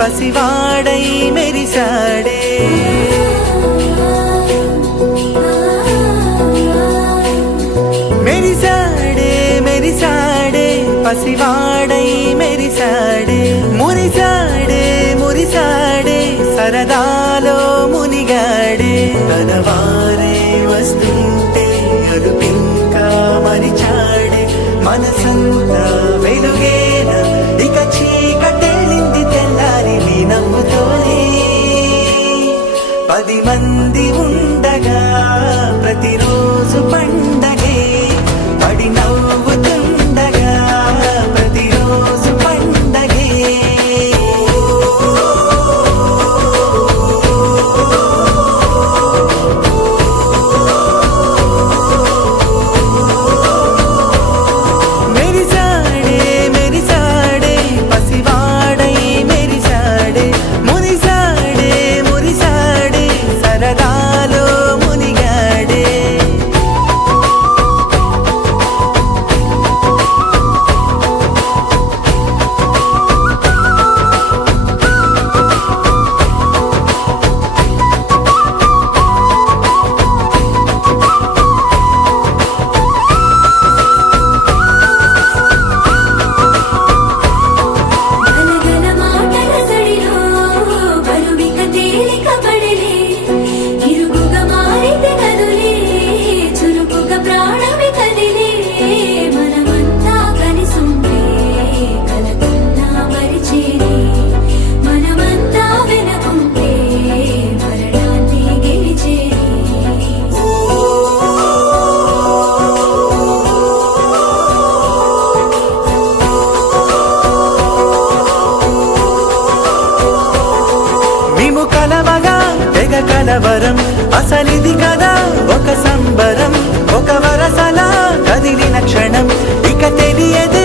పసివాడై మెరిసాడే మెరిసాడే మెరిసాడే పసివాడై మెరిసాడే మురిసాడే మురిసాడే సరదాలో మునిగాడే తన వారే వస్తుంటే అదుపింకా మరిచాడే మనసంతా వెలుగేన ఇక చీకటెళ్ళింది తెల్లారి నీ నవ్వుతోనే 10 మంది ఉండగా ప్రతిరోజు పండగే పడి నవ్వుతుండగా ప్రతిరోజు పండగే మెరిసాడే మెరిసాడే పసివాడై మెరిసాడే మురిసాడే మురిసాడే సరదాలో మునిగాడే గలగల మాటల సడిలో బరువిక తేలిక పడలే ఇరుకుగా మారితే కదులే చురుకుగా ప్రాణమి కదిలే మనమంతా కలిసుంటే కలకన్నా మరిచేరే మనమంతా వెనకుంటే మరణాన్ని గెలిచేరే మేము కలవగా తెగ కలవరం అసలిది కదా ఒక సంబరం ఒక వరసలా కదిలిన క్షణం ఇక తెలియదే